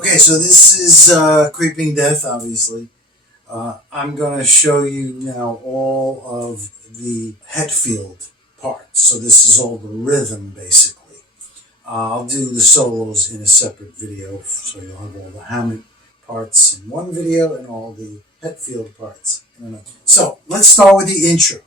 Okay, so this is Creeping Death, obviously. I'm going to show you now all of the Hetfield parts. So this is all the rhythm, basically. I'll do the solos in a separate video, so you'll have all the Hammett parts in one video and all the Hetfield parts in another. So let's start with the intro.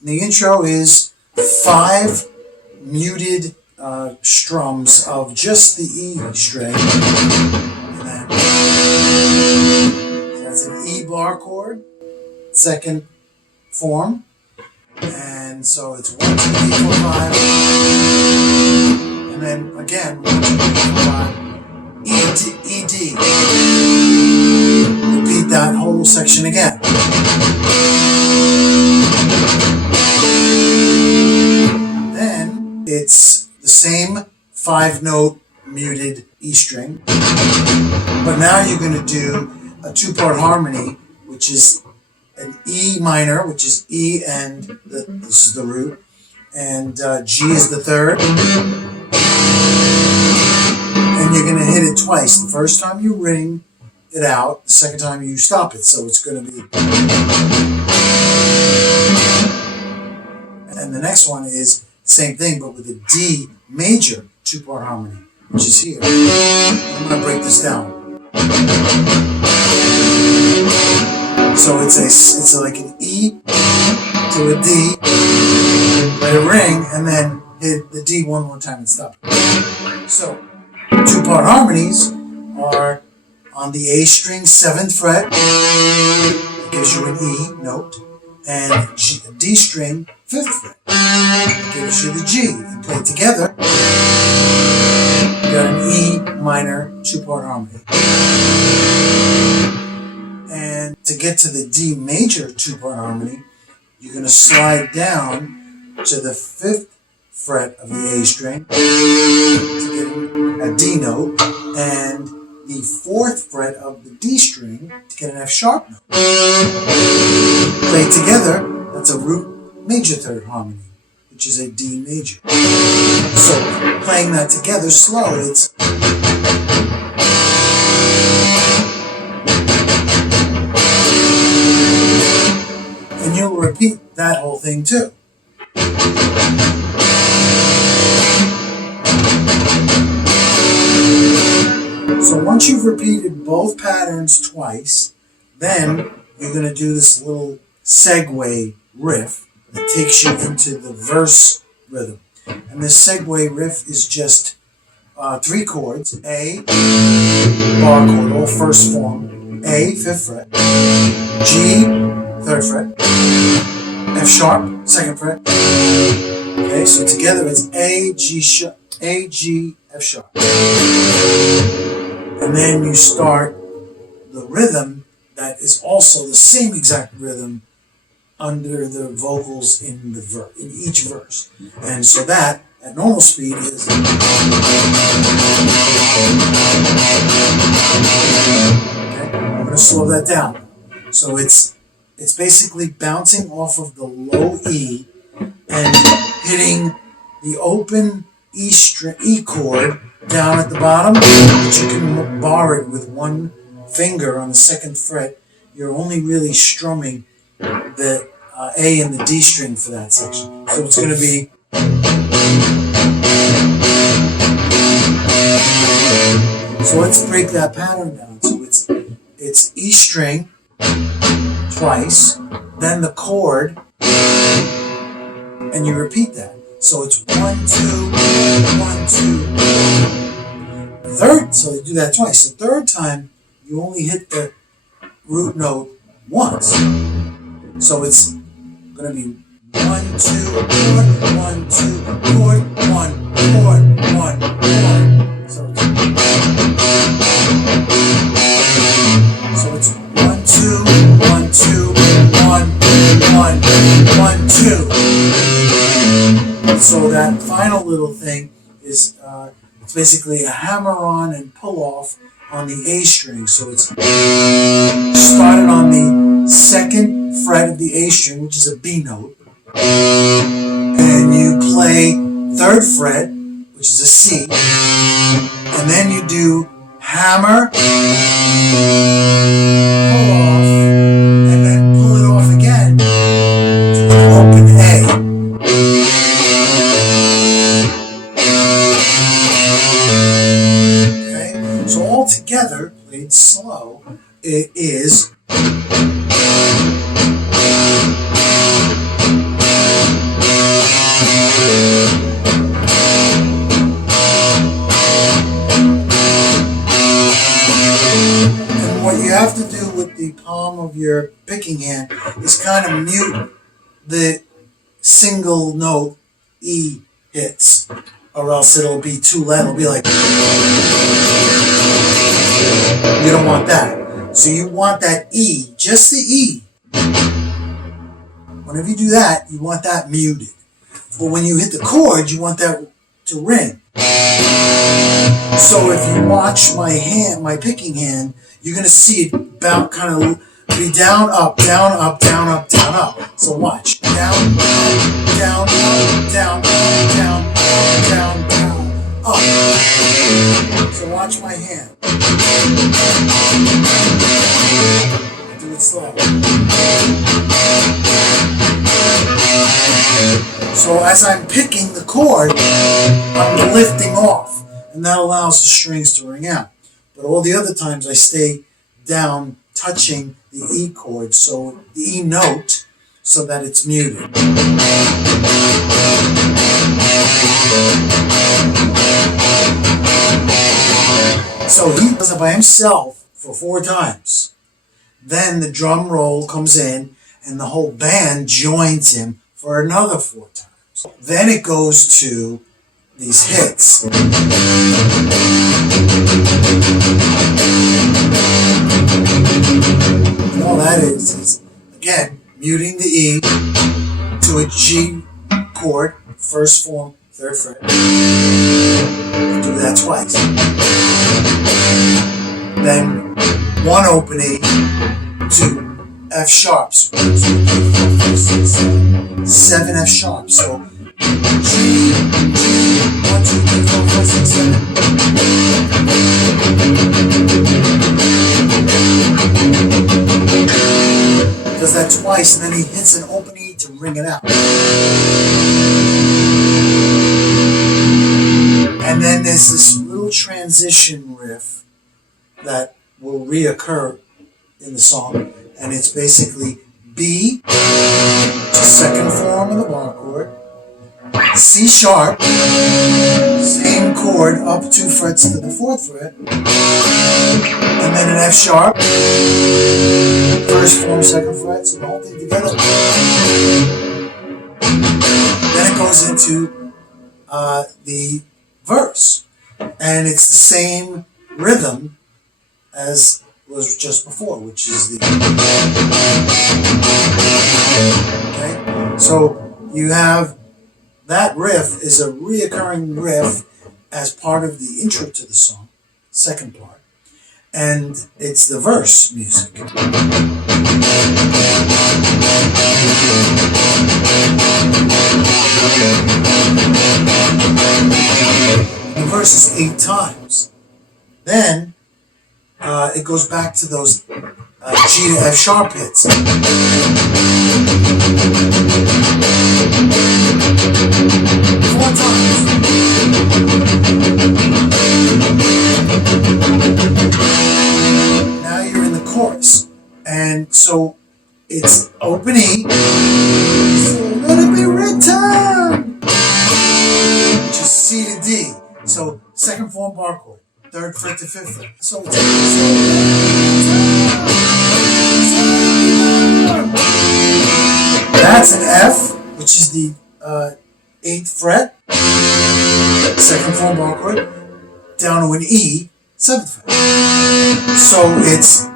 The intro is 5 muted strums of just the E string. So that's an E bar chord, second form. And so it's 1, 2, 3, 4, 5. And then again, 1, 2, 3, 4, 5. E, D, E, D. Repeat that whole section again. Then it's the same 5-note muted E string, but now you're going to do a 2-part harmony, which is an E minor, which is E and this is the root, and G is the third, and you're going to hit it twice. The first time you ring it out, the second time you stop it, so it's going to be, and the next one is same thing, but with a D major 2-part harmony, which is here. I'm going to break this down. So it's like an E to a D, let it ring, and then hit the D one more time and stop it. So 2-part harmonies are on the A string 7th fret, it gives you an E note, and D string 5th fret, it gives you the G. You play it together, you got an E minor 2-part harmony. And to get to the D major 2-part harmony, you're going to slide down to the 5th fret of the A string to get a D note, and the 4th fret of the D string to get an F sharp note. Play together, that's a root major 3rd harmony, which is a D major. So playing that together slow, it's and you'll repeat that whole thing too. So once you've repeated both patterns twice, then you're going to do this little segue riff that takes you into the verse rhythm. And this segue riff is just 3 chords: A, bar chord, all first form, A, 5th fret, G, 3rd fret, F sharp, 2nd fret. Okay, so together it's A, G, F sharp. And then you start the rhythm that is also the same exact rhythm under the vocals in each verse. And so that at normal speed is, okay, I'm going to slow that down. So it's basically bouncing off of the low E and hitting the open E chord down at the bottom, but you can bar it with one finger on the 2nd fret. You're only really strumming the A and the D string for that section. So it's going to be, so let's break that pattern down. So it's E string twice, then the chord, and you repeat that. So it's 1, 2, 1, 2. Third, so you do that twice. The third time, you only hit the root note once. So it's going to be 1, 2, chord, 1, 2, chord, 1, chord, 1, chord. So it's So that final little thing is it's basically a hammer-on and pull-off on the A string. So it's started on the second fret of the A string, which is a B note, and you play third fret, which is a C, and then you do hammer, pull off, and then pull it off again to an open A. Okay, so all together, played slow, it is. What you have to do with the palm of your picking hand is kind of mute the single note E hits, or else it'll be too loud. It'll be like, you don't want that. So you want that E, just the E. Whenever you do that, you want that muted. But when you hit the chord, you want that to ring. So if you watch my hand, my picking hand, you're going to see it bounce, kind of be down, up, down, up, down, up, down, up. So watch. Down, up, down, up, down, up, down, up, down, down, up. So watch my hand. Do it slow. So as I'm picking the chord, I'm lifting off, and that allows the strings to ring out. But all the other times I stay down, touching the E chord, so the E note, so that it's muted. So he does it by himself for 4 times. Then the drum roll comes in, and the whole band joins him for another 4 times. Then it goes to these hits. And all that is again, muting the E to a G chord, first form, third fret. Do that twice. Then one open E to F sharps. 1, 2, 3, 4, 5, 6, 7. 7 F sharps. So G, 1, 2, 3, 4, 5, 6, 7. Does that twice, and then he hits an open E to ring it out. And then there's this little transition riff that will reoccur in the song, and it's basically B to second form of the bar chord, C sharp, same chord up 2 frets to the 4th fret, and then an F sharp, first form, second fret, so the whole thing together. Then it goes into the verse, and it's the same rhythm as was just before, which is the. Okay, so you have that riff is a reoccurring riff as part of the intro to the song, second part, and it's the verse music. The verse is 8 times. Then it goes back to those G to F sharp hits. 4 times. Now you're in the chorus. And so it's open E. So let it be written. Which is C to D. So second form bar chord. 3rd fret to 5th fret. So it's that's an F, which is the 8th fret, 2nd form bar chord, down to an E, 7th fret. So it's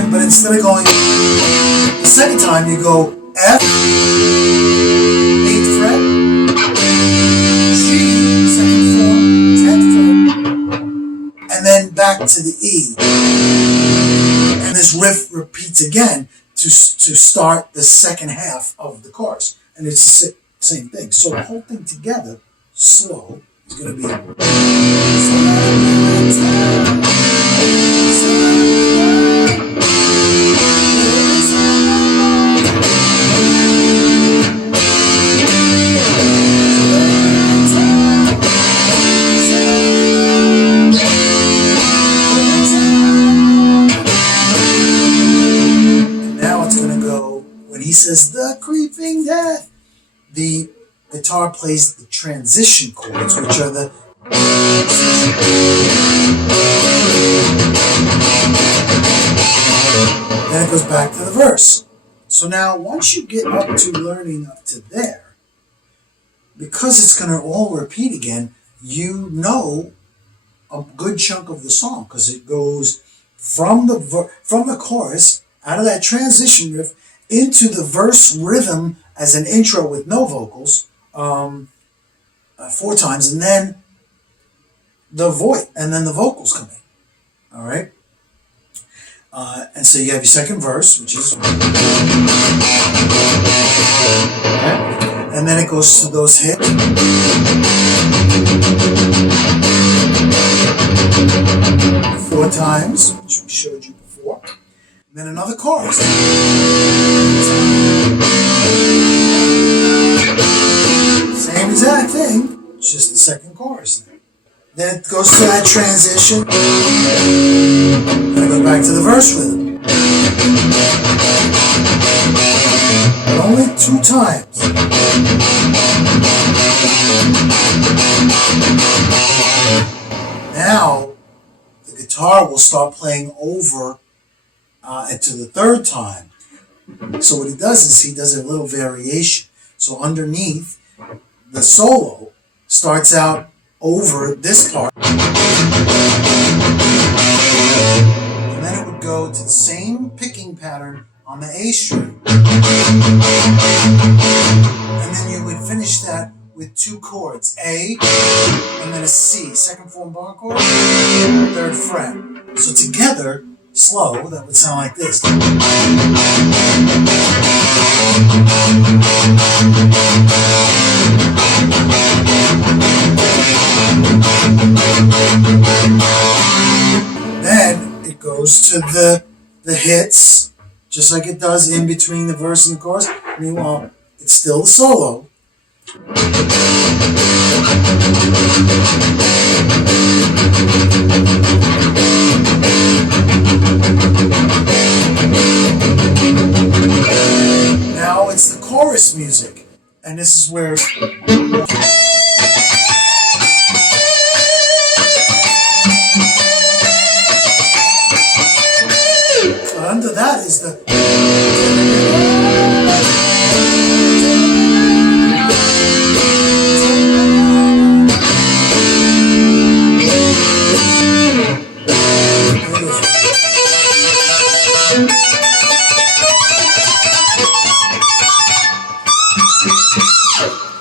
then, but instead of going the second time, you go F, 8th fret, G, 2nd form, 10th fret, and then back to the E. And this riff repeats again to start the second half of the chorus. And it's the same thing. So the whole thing together, slow, is going to be. He says the creeping death. The guitar plays the transition chords, which are the then it goes back to the verse. So now once you get up to learning up to there, because it's going to all repeat again, you know a good chunk of the song because it goes from the chorus out of that transition riff into the verse rhythm as an intro with no vocals 4 times, and then the vocals come in. All right, and so you have your second verse, which is, and then it goes to those hits. 4 times, which we showed you before. And then another chorus. Same exact thing, it's just the second chorus. Then it goes to that transition. Then it goes back to the verse rhythm. But only 2 times. Now, the guitar will start playing over to the 3rd time. So what he does is he does a little variation. So underneath, the solo starts out over this part. And then it would go to the same picking pattern on the A string. And then you would finish that with 2 chords, A, and then a C, 2nd form bar chord, 3rd fret. So together, slow, that would sound like this. Then it goes to the hits, just like it does in between the verse and the chorus. Meanwhile, it's still the solo. Now it's the chorus music, and this is where under that is the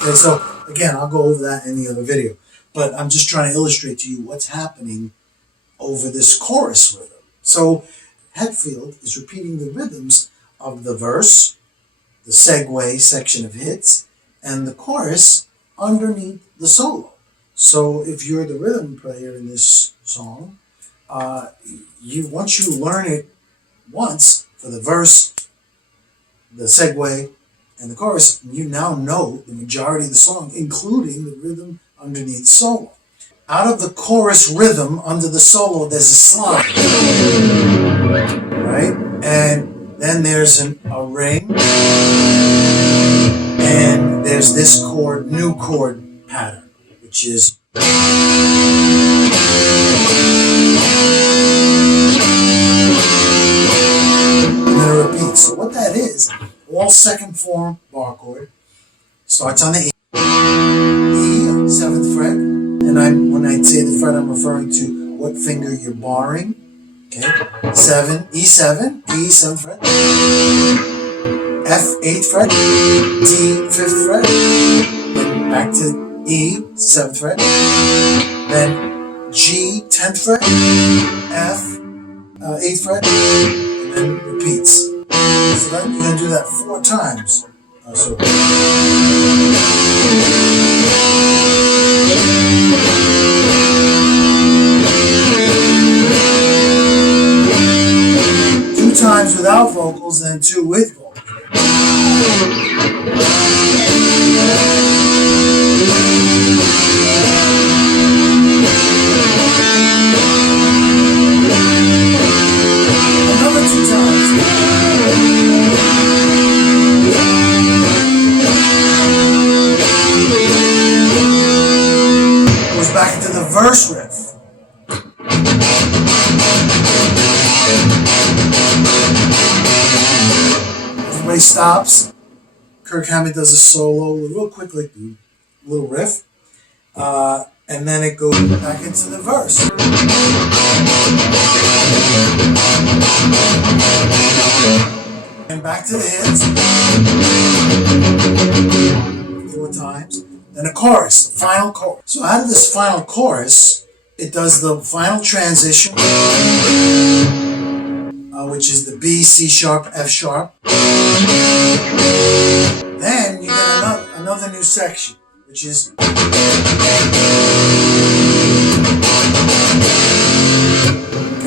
Okay, so again, I'll go over that in the other video, but I'm just trying to illustrate to you what's happening over this chorus rhythm. So Hetfield is repeating the rhythms of the verse, the segue section of hits, and the chorus underneath the solo. So if you're the rhythm player in this song, once you learn it once for the verse, the segue, and the chorus, you now know the majority of the song, including the rhythm underneath the solo. Out of the chorus rhythm under the solo, there's a slide, right? And then there's a ring, and there's this chord, new chord pattern, which is and then it repeats. So what that is, all 2nd form bar chord, starts on the E, 7th fret, and when I say the fret, I'm referring to what finger you're barring. Okay, 7, E7, E 7th fret, F 8th fret, D 5th fret, then back to E 7th fret, then G 10th fret, F 8th fret, and then repeats. So then you're going to do that 4 times. So 2 times without vocals, then 2 with vocals. Another 2 times. Goes back into the verse riff. Everybody stops. Kirk Hammett does a solo, real quick, like a little riff, and then it goes back into the verse. And back to the hits. 4 times. Then a chorus, the final chorus. So out of this final chorus, it does the final transition, which is the B, C sharp, F sharp. Then you get another new section, which is okay.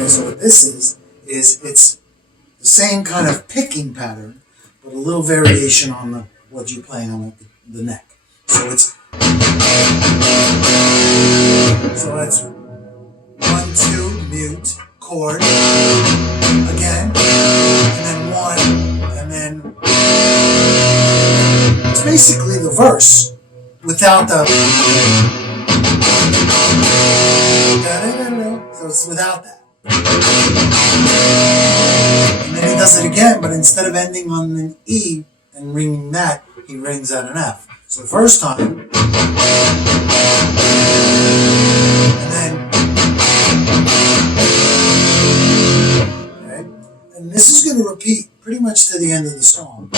So what this is it's the same kind of picking pattern, but a little variation on what you're playing on the neck. So it's that's 1, 2 mute chord again, and then 1, and then it's basically the verse without the so it's without that. And then he does it again, but instead of ending on an E and ringing that, he rings at an F. So the first time, and then, okay, and this is going to repeat pretty much to the end of the song.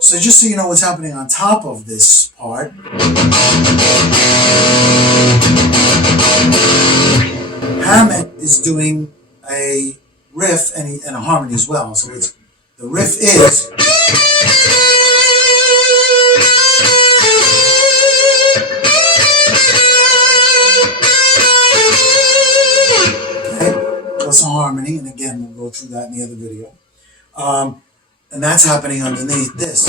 So just so you know what's happening on top of this part, Hammett is doing a riff and a harmony as well. So it's the riff is okay, plus a harmony, and again we'll go through that in the other video. And that's happening underneath this.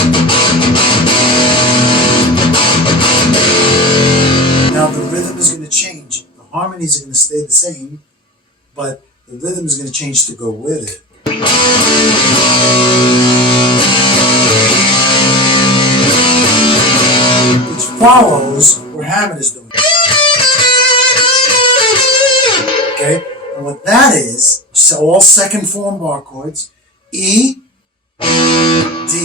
Now the rhythm is going to change. The harmonies are going to stay the same, but the rhythm is going to change to go with it. Which follows where Hammett is doing. Okay? And what that is, so all second form bar chords, E, D,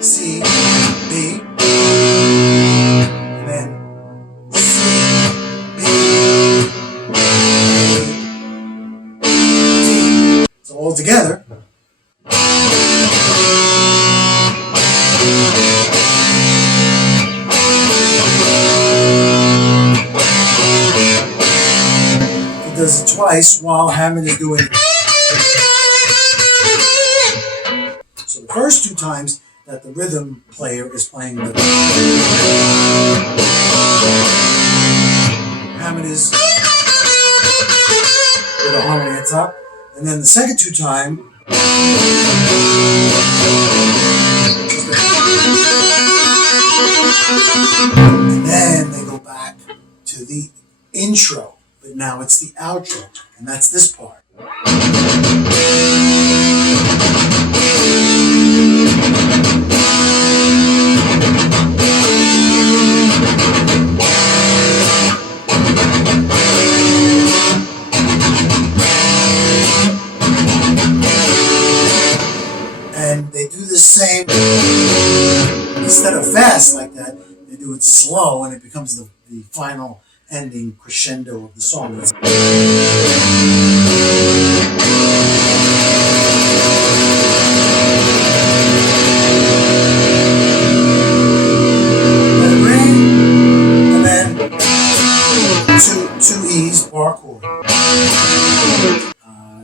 C, B, and then C, B, D. So all together. He does it twice while Hammett is doing it. So the first 2 times that the rhythm player is playing the Hammett is with a harmony at top, and then the second 2 times and then they go back to the intro, but now it's the outro, and that's this part. And they do instead of fast like that, they do it slow, and it becomes the final ending crescendo of the song. Let it ring, and then two E's, bar chord.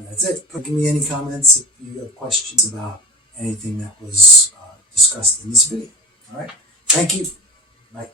That's it. Give me any comments if you have questions about anything that was discussed in this video. All right. Thank you. Bye.